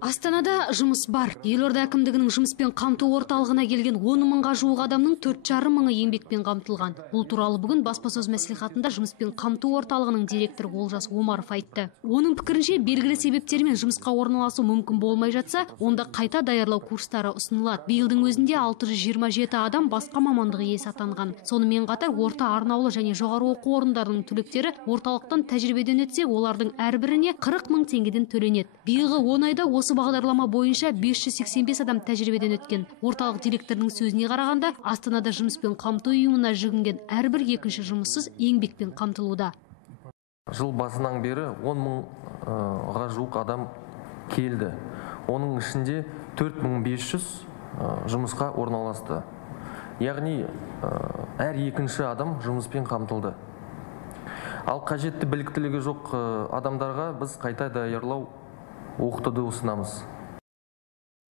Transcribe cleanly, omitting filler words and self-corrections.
Астанада жұмыс бар. Елорда әкімдігінің жұмыспен қамту орталығына келген 10 мыңға жуық адамның 4,5 мыңы еңбекпен қамтылған. Бұл туралы бүгін баспасөз мәслихатында жұмыспен қамту орталығының директоры Олжас Омаров айтты. Оның пікірінше, белгілі себептермен жұмысқа орналасу мүмкін болмай жатса, онда қайта даярлау курстары ұсынылады. Биылдың өзінде 627 адам басқа мамандық иесі атанған. Сонымен қатар орта арнаулы және жоғары оқу орындарының түлектері орталықтан тәжірибеден өтсе, олардың әрбіріне 40 мың теңгеден төленеді. Биылғы 10 айда осы бағдарлама бойынша 585 адам тәжірибеден өткен. Орталық директорының сөзіне қарағанда, Астанада жұмыспен қамту ұйымына жүгінген әрбір екінші жұмыссыз еңбекпен қамтылуда. Жыл басынан бері 10 мыңға жуық адам келді. Оның ішінде 4500 жұмысқа орналасты. Яғни әр екінші адам жұмыспен қамтылды. Ал қажетті біліктілігі жоқ адамдарға біз қайта даярлау оқытуды ұсынамыз.